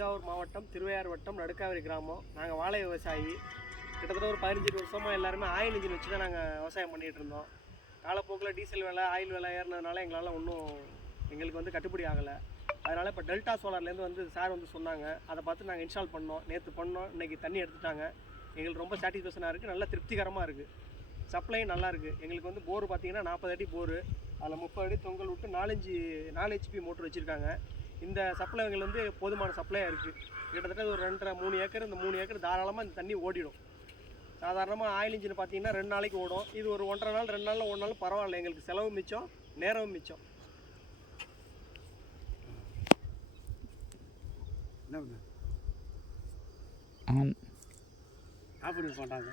தஞ்சாவூர் மாவட்டம் திருவையாறு வட்டம் நடுக்காவேரி கிராமம். நாங்கள் வாழை விவசாயி. கிட்டத்தட்ட ஒரு 15 வருஷமாக எல்லாருமே ஆயில் இன்ஜின் வச்சு தான் நாங்கள் விவசாயம் பண்ணிகிட்டு இருந்தோம். காலப்போக்கில் டீசல் விலை ஆயில் விலை ஏறினதுனால எங்களால் எங்களுக்கு வந்து கட்டுப்படி ஆகலை. அதனால் இப்போ டெல்டா சோலார்லேருந்து வந்து சார் வந்து சொன்னாங்க. அதை பார்த்து நாங்கள் இன்ஸ்டால் பண்ணோம். நேற்று பண்ணோம். இன்றைக்கி தண்ணி எடுத்துட்டாங்க. எங்களுக்கு ரொம்ப சாட்டிஸ்ஃபேக்ஷனாக இருக்குது. நல்லா திருப்திகரமாக இருக்குது. சப்ளையும் நல்லா இருக்குது. எங்களுக்கு வந்து போர் பார்த்திங்கன்னா 40 அடி போரு. அதில் 30 அடி தொங்கல் விட்டு 4 HP மோட்ரு வச்சுருக்காங்க. இந்த சப்ளை எங்களுக்கு வந்து போதுமான சப்ளையாக இருக்குது. கிட்டத்தட்ட ஒரு 2.5-3 ஏக்கர். இந்த 3 ஏக்கர் தாராளமாக இந்த தண்ணி ஓடிடும். சாதாரணமாக ஆயில் இன்ஜின் பார்த்திங்கன்னா 2 நாளைக்கு ஓடும். இது ஒரு 1.5 நாள் 2 நாளில் ஓடினாலும் பரவாயில்ல. எங்களுக்கு செலவு மிச்சம், நேரமும் மிச்சம். என்ன பண்ண ஆஃப் பண்ணி போட்டாங்க.